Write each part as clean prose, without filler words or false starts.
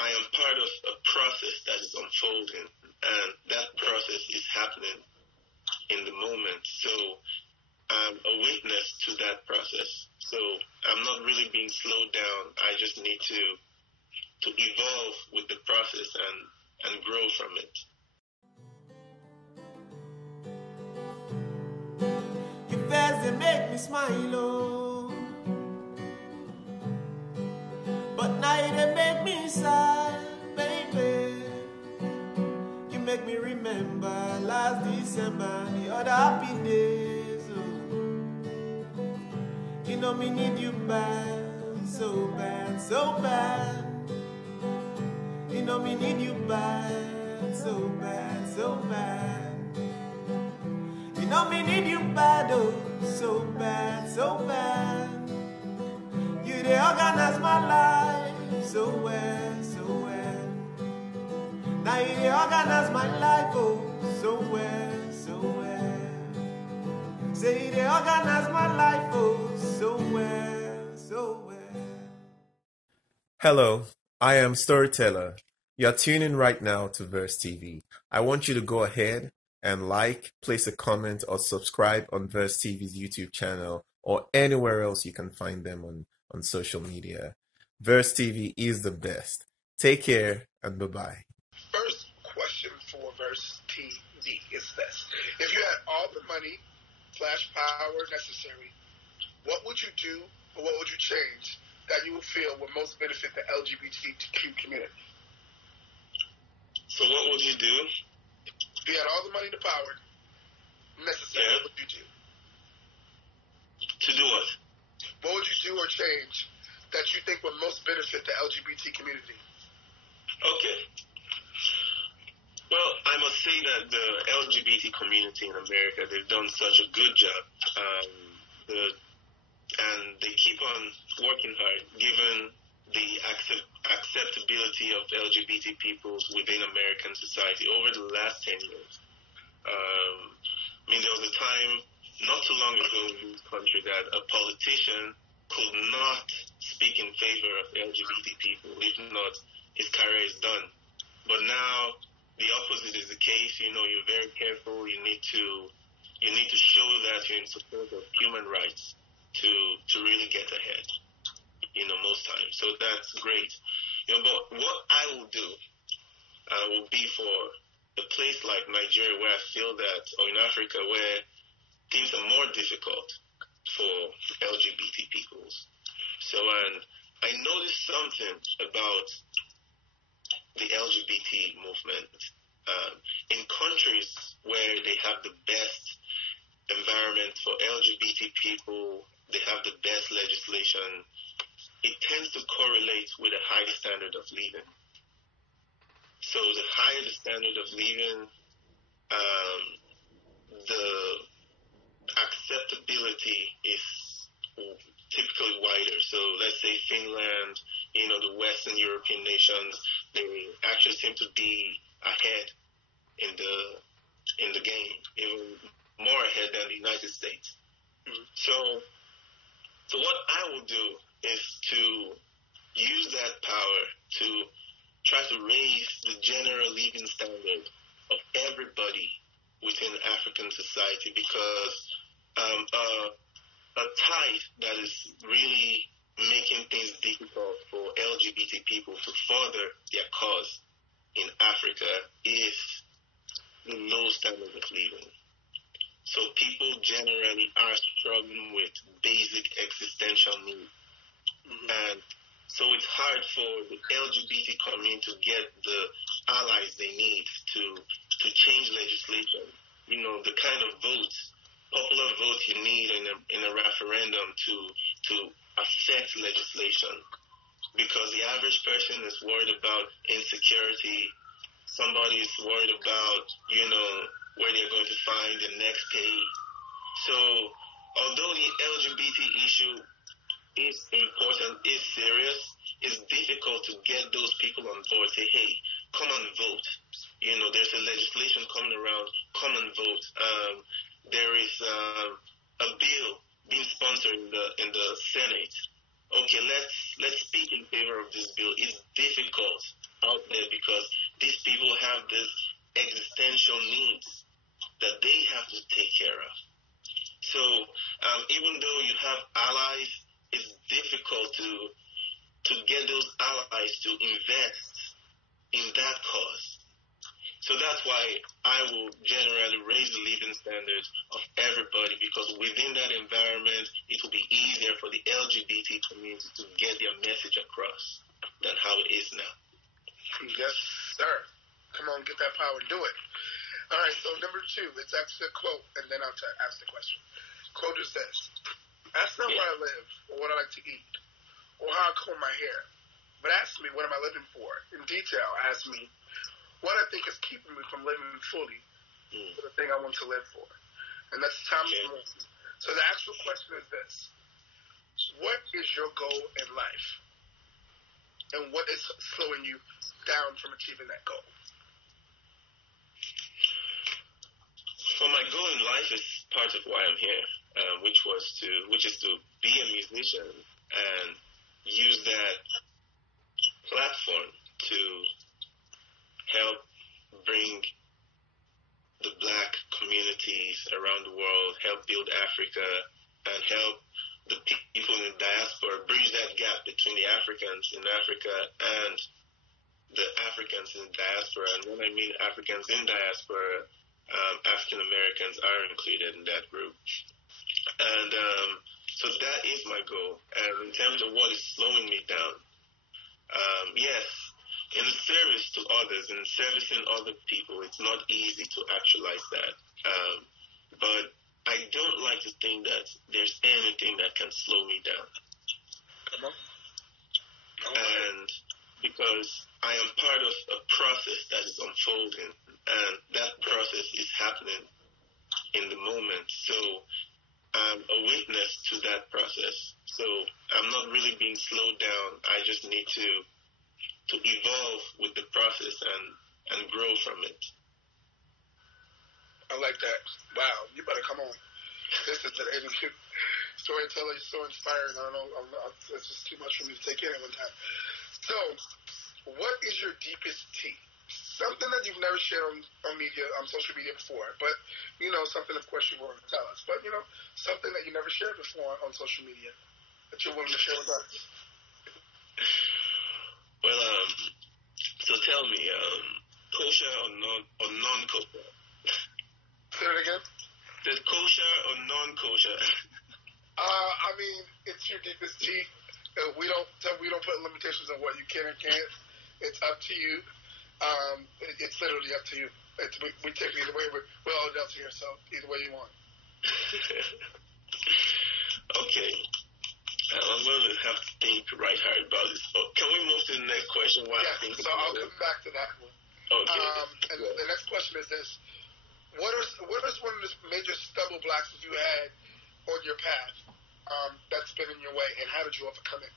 I am part of a process that is unfolding, and that process is happening in the moment. So I'm a witness to that process. So I'm not really being slowed down. I just need to evolve with the process and grow from it. Your face they make me smile, oh, but now they make me sad, baby. You make me remember last December, the other happy days. Oh. You know me need you bad, so bad, so bad. You know me need you bad, so bad, so bad. You know me need you bad, oh, so bad, so bad. You they organize my life so well, so well. Now you they organize my life, oh, so well, so well. Say you they organize my life, oh, so well, so well. Hello, I am StoryTeller. You're tuning right now to Verse TV. I want you to go ahead and like, place a comment, or subscribe on Verse TV's YouTube channel or anywhere else you can find them on social media. Verse TV is the best. Take care and bye-bye. First question for Verse TV is this. If you had all the money / power necessary, what would you do or what would you change that you would feel would most benefit the LGBTQ community? So what would you do? If you had all the money and the power necessary, what would you do? To do what? What would you do or change that you think would most benefit the LGBT community? Okay. Well, I must say that the LGBT community in America, they've done such a good job. And they keep on working hard, given the acceptability of LGBT people within American society over the last 10 years. There was a time not too long ago in this country that a politician could not speak in favor of LGBT people. If not, his career is done. But now the opposite is the case. You're very careful. You need to show that you're in support of human rights to really get ahead, most times. So that's great. But what I will do will be for a place like Nigeria where I feel that, or in Africa where things are more difficult for LGBT peoples. So, and I noticed something about the LGBT movement. In countries where they have the best environment for LGBT people, they have the best legislation, it tends to correlate with a high standard of living. So the higher the standard of living, the acceptability is typically wider. So let's say Finland, the Western European nations, they actually seem to be ahead in the game, even more ahead than the United States. Mm-hmm. So what I will do is to use that power to try to raise the general living standard of everybody within African society, because a tide that is really making things difficult for LGBT people to further their cause in Africa is the low standard of living. So people generally are struggling with basic existential needs. Mm-hmm. And so it's hard for the LGBT community to get the allies they need to change legislation. The kind of popular vote you need in a referendum to affect legislation. Because the average person is worried about insecurity. Somebody is worried about, where they're going to find the next pay. So although the LGBT issue is important, is serious, it's difficult to get those people on board. Say, hey, come and vote. There's a legislation coming around. Come and vote. There is a bill being sponsored in the Senate. Okay, let's speak in favor of this bill. It's difficult out there because these people have this existential needs that they have to take care of. So even though you have allies, it's difficult to get those allies to invest in that cause. So that's why I will generally raise the living standards of everybody, because within that environment, it will be easier for the LGBT community to get their message across than how it is now. Yes, sir. Come on, get that power, do it. All right, so number 2, it's actually a quote, and then I'll ask the question. Quote is this: ask not where I live, or what I like to eat, or how I comb my hair, but ask me what am I living for. In detail, ask me what I think is keeping me from living fully for the thing I want to live for. And that's Thomas More. So the actual question is this: what is your goal in life? And what is slowing you down from achieving that goal? So my goal in life is part of why I'm here, which is to be a musician and use that platform to help bring the Black communities around the world, help build Africa, and help the people in the diaspora bridge that gap between the Africans in Africa and the Africans in diaspora. And when I mean Africans in diaspora, African Americans are included in that group. And so that is my goal. And in terms of what is slowing me down, yes, in the service to others, in servicing other people, it's not easy to actualize that. But I don't like to think that there's anything that can slow me down. Come on. And because I am part of a process that is unfolding, and that process is happening in the moment. So I'm a witness to that process. So I'm not really being slowed down. I just need to evolve with the process and grow from it. I like that. Wow, you better come on. This is an interview. StoryTeller is so inspiring. I don't know. It's just too much for me to take in at one time. So, what is your deepest tea? Something that you've never shared on media, on social media before, but something of course you're willing to tell us. But something that you never shared before on social media that you're willing to share with us. Well, so tell me, kosher or non-kosher? Say it again. The kosher or non-kosher? I mean, it's your deepest tea. We don't put limitations on what you can and can't. It's up to you. It's literally up to you. We take it either way. We're all adults here, so either way you want. Okay. I'm going to have to think right hard about this. Can we move to the next question? Yes, so I'll come back to that one. Okay. And the next question is this: What is one of the major stumble blocks that you had on your path that's been in your way, and how did you overcome it?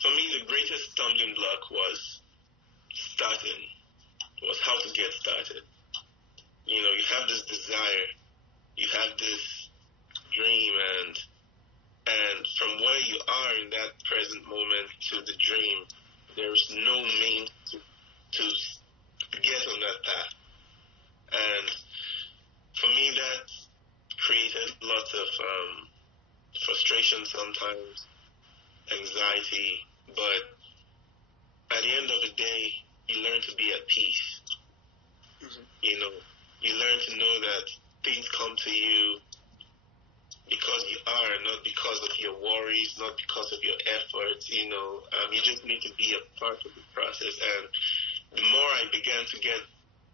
For me, the greatest stumbling block was how to get started. You have this desire, you have this dream, and from where you are in that present moment to the dream, there's no means to get on that path. And for me, that created lots of frustration sometimes, anxiety, but at the end of the day, you learn to be at peace. Mm-hmm. You learn to know that things come to you because you are, not because of your worries, not because of your efforts. You just need to be a part of the process. And the more I began to get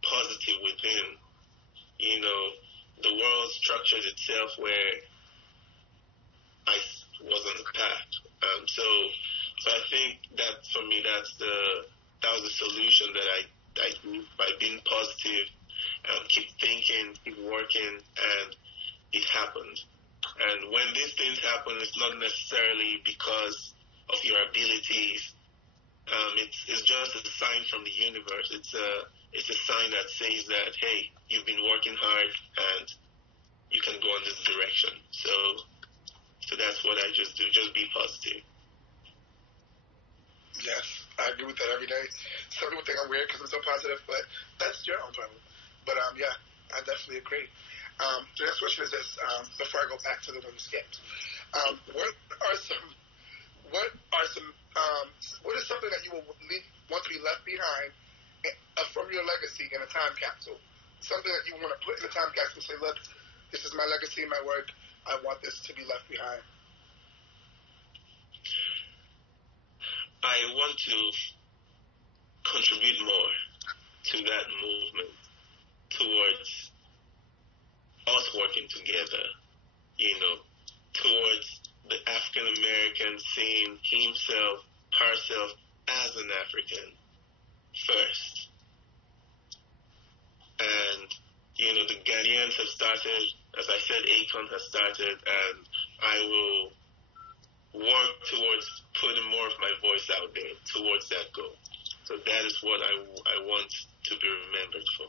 positive within, the world structured itself where I was on the path. So I think that for me, that was the solution that I did by being positive, keep thinking, keep working, and it happened. And when these things happen, it's not necessarily because of your abilities. It's just a sign from the universe. It's a sign that says that, hey, you've been working hard and you can go in this direction. So that's what I just do. Just be positive. Yes, I agree with that every day. Some people think I'm weird because I'm so positive, but that's your own problem. But yeah, I definitely agree. The next question is this, before I go back to the one you skipped. What is something that you will want to be left behind from your legacy in a time capsule? Something that you want to put in a time capsule and say, look, this is my legacy, my work. I want this to be left behind. I want to contribute more to that movement towards us working together, towards the African American seeing himself, herself as an African first. And, the Ghanaians have started, as I said, ACON has started, and I will work towards putting more of my voice out there towards that goal. So that is what I want to be remembered for.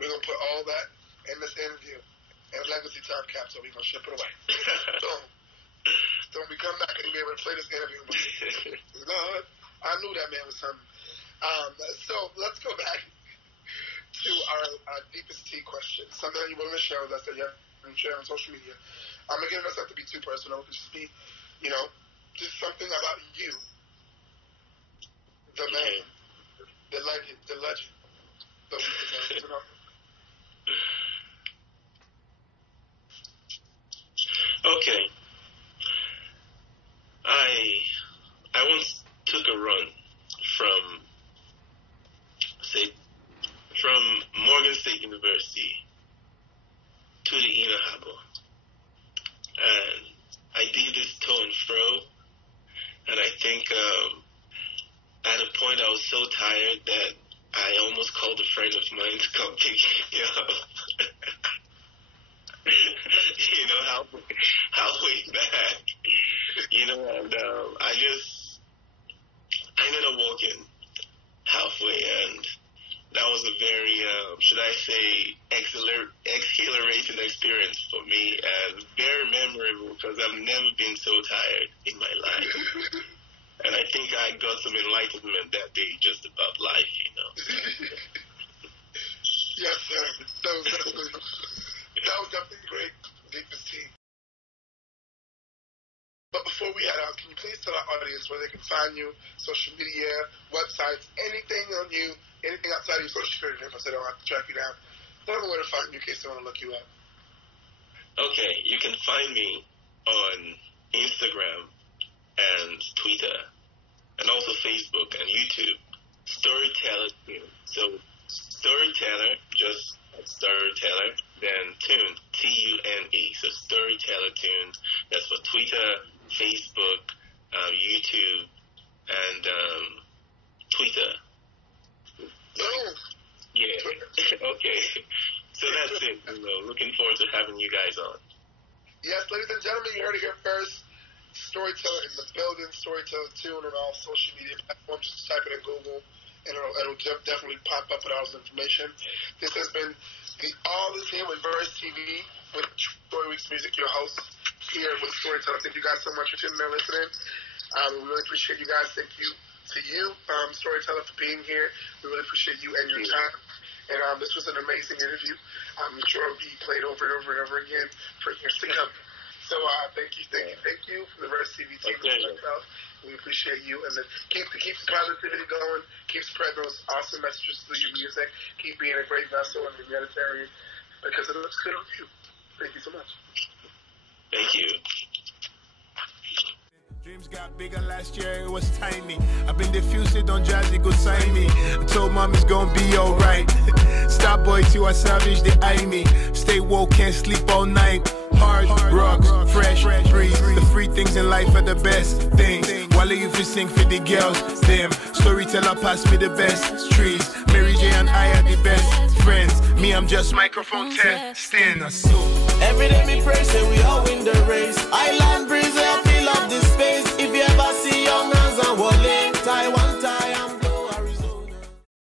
We're going to put all that in this interview and legacy time capsule. We're going to ship it away. So when we come back and be able to play this interview, Lord, I knew that man was something. So let's go back to our deepest tea question. Something that you want to share with us that you haven't shared on social media. I'm going to get myself to be too personal. Just be, just something about you. The man. The legend. Okay. I once took a run from Morgan State University to the Inner Harbor. And I did this to and fro, and I think at a point I was so tired that I almost called a friend of mine to come pick me up. Halfway back, and I ended up walking halfway, and that was a very, should I say, exhilarating experience for me, and very memorable because I've never been so tired in my life. And I think I got some enlightenment that day just about life, Yes, sir. That was definitely great. Deepest tea. But before we head out, can you please tell our audience where they can find you, social media, websites, anything on you, anything outside of your social security number so they don't have to track you down. Tell them where to find you in case they want to look you up. Okay, you can find me on Instagram and Twitter, and also Facebook and YouTube. StoryTeller Tune. So StoryTeller, just StoryTeller, then Tune, Tune. So StoryTeller Tune. That's for Twitter, Facebook, YouTube, and Twitter. Yeah. Okay. So that's it. Looking forward to having you guys on. Yes, ladies and gentlemen, you heard it here first. StoryTeller in the building, StoryTeller Tune on all social media platforms. Just type it in Google, and it'll definitely pop up with all this information. This has been the All Is Here with Verse TV with Troy Weeks Music, your host here with StoryTeller. Thank you guys so much for tuning in and listening. We really appreciate you guys. Thank you to you, StoryTeller, for being here. We really appreciate you and your time. And this was an amazing interview. I'm sure it'll be played over and over and over again for years to come. So thank you for the Verse TV team. We appreciate you, and keep the positivity going. Keep spreading those awesome messages through your music. Keep being a great vessel and humanitarian because it looks good on you. Thank you so much. Thank you. Dreams got bigger last year, it was tiny. I've been diffused, don't jazzy, go sign me. I told mom it's gonna be alright. Star boy to a savage, they eye me. Stay woke, can't sleep all night. Hard rocks, fresh breeze. The free things in life are the best things. While you fi sing for the girls, them. StoryTeller pass me the best trees. Mary J and I are the best friends. Me, I'm just microphone testing. Every day me pray, say we all win the race. Island breeze, I feel up this space.